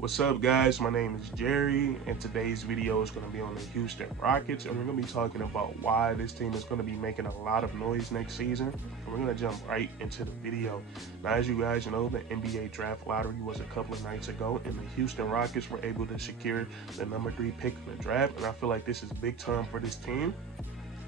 What's up, guys? My name is Jerry, and today's video is going to be on the Houston Rockets, and we're going to be talking about why this team is going to be making a lot of noise next season. And we're going to jump right into the video. Now, as you guys know, the NBA draft lottery was a couple of nights ago, and the Houston Rockets were able to secure the number 3 pick in the draft, and I feel like this is big time for this team.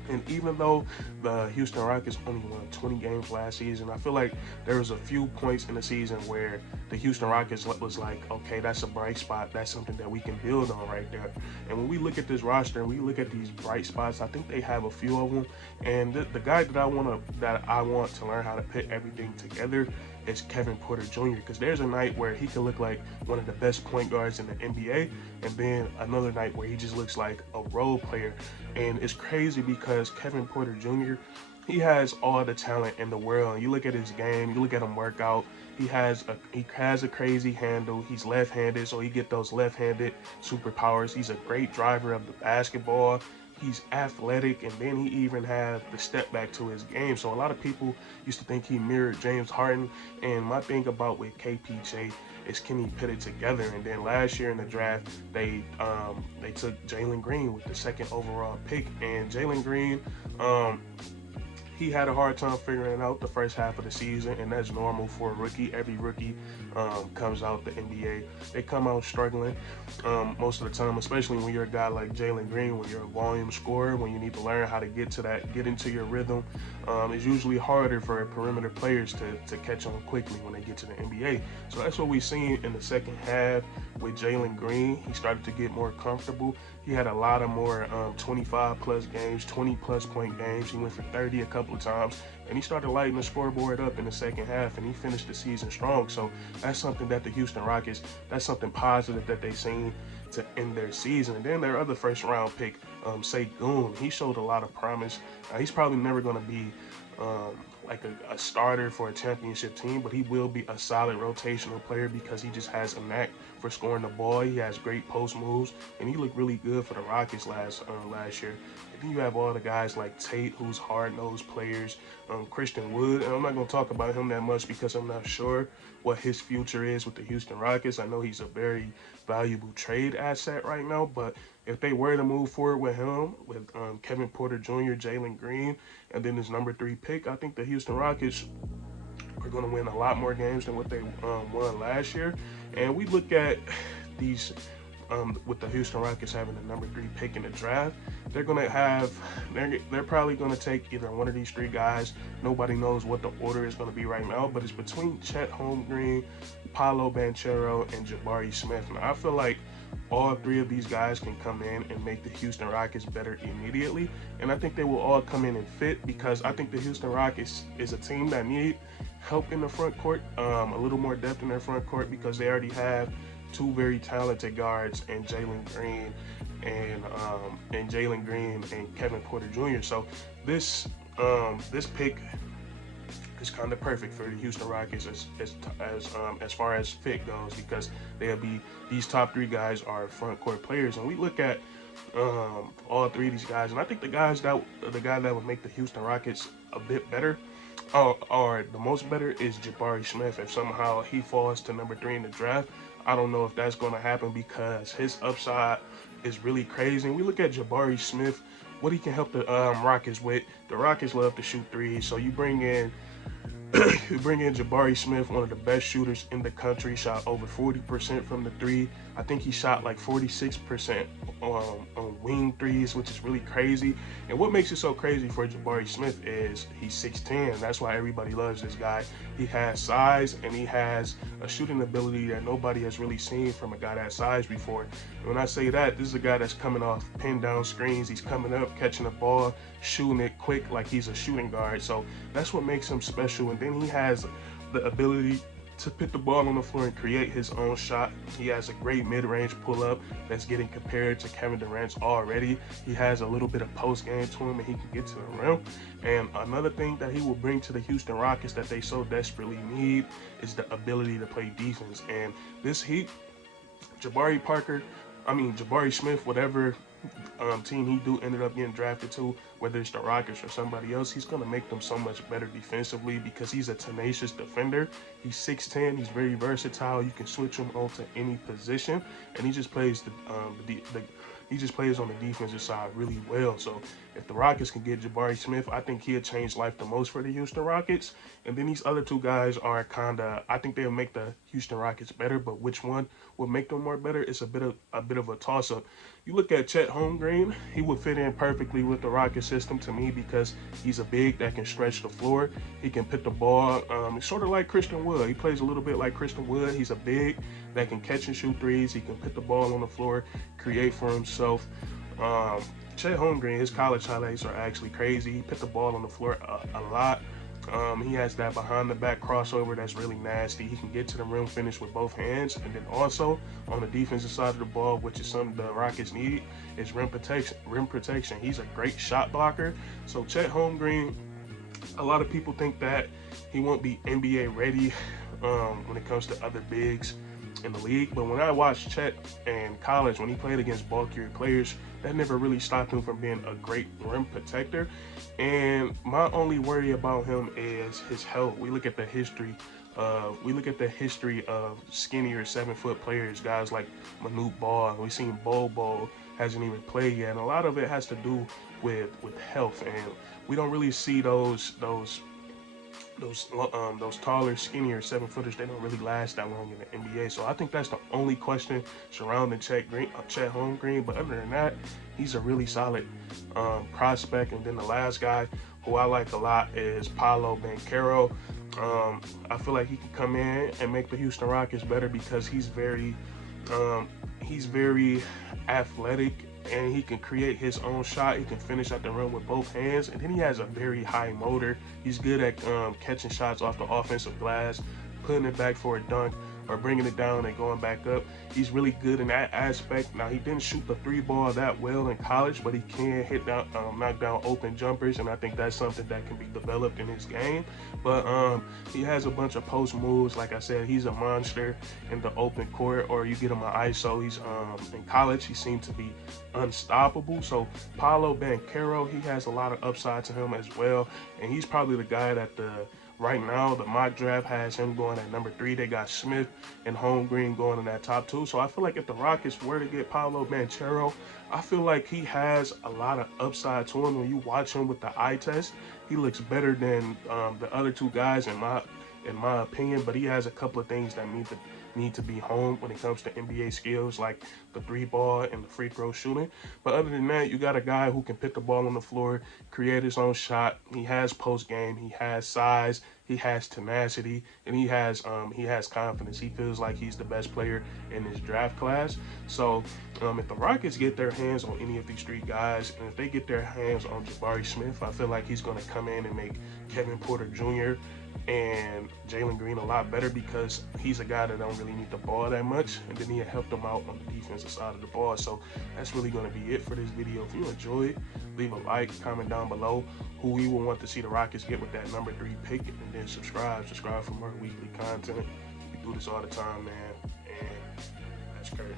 And even though the Houston Rockets only won 20 games last season, I feel like there was a few points in the season where the Houston Rockets was like, okay, that's a bright spot. That's something that we can build on right there. And when we look at this roster and we look at these bright spots, I think they have a few of them. And the guy that I want to learn how to put everything together is Kevin Porter Jr. Because there's a night where he could look like one of the best point guards in the NBA, and then another night where he just looks like a role player. And it's crazy because Kevin Porter Jr., he has all the talent in the world. You look at his game, you look at him work out. He has a crazy handle. He's left-handed, so he get those left-handed superpowers. He's a great driver of the basketball. He's athletic, and then he even has the step back to his game. So a lot of people used to think he mirrored James Harden. And my thing about with KPJ is, can he put it together? And then last year in the draft, they took Jalen Green with the 2nd overall pick. And Jalen Green, he had a hard time figuring it out the first half of the season, and that's normal for a rookie. Every rookie comes out the NBA, they come out struggling most of the time, especially when you're a guy like Jalen Green, when you're a volume scorer, when you need to learn how to get into your rhythm. It's usually harder for perimeter players to catch on quickly when they get to the NBA. So that's what we've seen in the second half with Jalen Green. He started to get more comfortable. He had a lot of more 25 plus games, 20 plus point games. He went for 30 a couple of times, and he started lighting the scoreboard up in the second half, and he finished the season strong. So that's something that the Houston Rockets, that's something positive that they've seen to end their season. And then their other first round pick, Goon, he showed a lot of promise. He's probably never going to be like a starter for a championship team, but he will be a solid rotational player because he just has a knack for scoring the ball. He has great post moves, and he looked really good for the Rockets last year. And then you have all the guys like Tate, who's hard-nosed players, Christian Wood, and I'm not going to talk about him that much because I'm not sure what his future is with the Houston Rockets. I know he's a very valuable trade asset right now, but if they were to move forward with him, with Kevin Porter Jr., Jalen Green, and then his number 3 pick, I think the Houston Rockets are going to win a lot more games than what they won last year. And we look at these, with the Houston Rockets having the number 3 pick in the draft, they're probably going to take either one of these 3 guys. Nobody knows what the order is going to be right now, but it's between Chet Holmgren, Paolo Banchero, and Jabari Smith. Now, I feel like all 3 of these guys can come in and make the Houston Rockets better immediately. And I think they will all come in and fit, because I think the Houston Rockets is a team that need help in the front court, a little more depth in their front court, because they already have 2 very talented guards in Jalen Green and Kevin Porter Jr. So this pick is kind of perfect for the Houston Rockets as far as fit goes, because these top 3 guys are front court players. And we look at all 3 of these guys, and I think the guy that would make the Houston Rockets a bit better, or the most better, is Jabari Smith. If somehow he falls to number 3 in the draft, I don't know if that's going to happen, because his upside is really crazy. And we look at Jabari Smith, what he can help the Rockets with. The Rockets love to shoot threes, so you bring in Jabari Smith, one of the best shooters in the country, shot over 40% from the 3. I think he shot like 46% on wing threes, which is really crazy. And what makes it so crazy for Jabari Smith is he's 6'10". That's why everybody loves this guy. He has size, and he has a shooting ability that nobody has really seen from a guy that size before. And when I say that, this is a guy that's coming off pin down screens. He's coming up, catching the ball, shooting it quick like he's a shooting guard. So that's what makes him special. And then he has the ability to put the ball on the floor and create his own shot. He has a great mid-range pull-up that's getting compared to Kevin Durant's already. He has a little bit of post-game to him, and he can get to the rim. And another thing that he will bring to the Houston Rockets that they so desperately need is the ability to play defense. And this Jabari Smith, whatever team he ended up getting drafted to, whether it's the Rockets or somebody else, he's going to make them so much better defensively because he's a tenacious defender. He's 6'10", he's very versatile. You can switch him onto any position, and he just plays he just plays on the defensive side really well. So if the Rockets can get Jabari Smith, I think he'll change life the most for the Houston Rockets. And then these other two guys are I think they'll make the Houston Rockets better, but which one will make them more better? It's a bit of a toss-up. You look at Chet Holmgren, he would fit in perfectly with the Rocket system to me because he's a big that can stretch the floor. He can put the ball, sort of like Christian Wood. He plays a little bit like Christian Wood. He's a big that can catch and shoot threes. He can put the ball on the floor, create for himself. Chet Holmgren, his college highlights are actually crazy. He put the ball on the floor a lot. He has that behind the back crossover that's really nasty. He can get to the rim finish with both hands. And then also on the defensive side of the ball, which is something the Rockets need, is rim protection. He's a great shot blocker. So Chet Holmgren, a lot of people think that he won't be NBA ready when it comes to other bigs in the league. But when I watched Chet in college, when he played against bulkier players, that never really stopped him from being a great rim protector. And my only worry about him is his health. We look at the history of skinnier 7-foot players, guys like Manute Ball. We've seen Bobo hasn't even played yet, and a lot of it has to do with health. And we don't really see those taller, skinnier 7-footers. They don't really last that long in the NBA. So I think that's the only question surrounding Chet Holmgren. But other than that, he's a really solid prospect. And then the last guy who I like a lot is Paolo Banchero. I feel like he can come in and make the Houston Rockets better because he's very athletic, and he can create his own shot. He can finish at the rim with both hands, and then he has a very high motor. He's good at catching shots off the offensive glass, putting it back for a dunk, or bringing it down and going back up. He's really good in that aspect. Now, he didn't shoot the 3-ball that well in college, but he can knock down open jumpers, and I think that's something that can be developed in his game. But he has a bunch of post moves. Like I said, he's a monster in the open court, or you get him an ISO. He's in college, he seemed to be unstoppable. So Paolo Banchero, he has a lot of upside to him as well, and he's probably the guy that right now, the mock draft has him going at number 3. They got Smith and Holmgren going in that top 2. So I feel like if the Rockets were to get Paolo Banchero, I feel like he has a lot of upside to him. When you watch him with the eye test, he looks better than the other two guys in my opinion. But he has a couple of things that need to be honed when it comes to NBA skills, like the 3-ball and the free throw shooting. But other than that, you got a guy who can put the ball on the floor, create his own shot. He has post game, he has size, he has tenacity, and he has confidence. He feels like he's the best player in this draft class. So if the Rockets get their hands on any of these 3 guys, and if they get their hands on Jabari Smith, I feel like he's going to come in and make Kevin Porter Jr. and Jalen Green a lot better, because he's a guy that don't really need the ball that much, and then he'll help them out on the defensive side of the ball. So that's really going to be it for this video. If you enjoyed, leave a like, comment down below who you will want to see the Rockets get with that number 3 pick, and then subscribe for more weekly content. We do this all the time, man, and that's Curtis.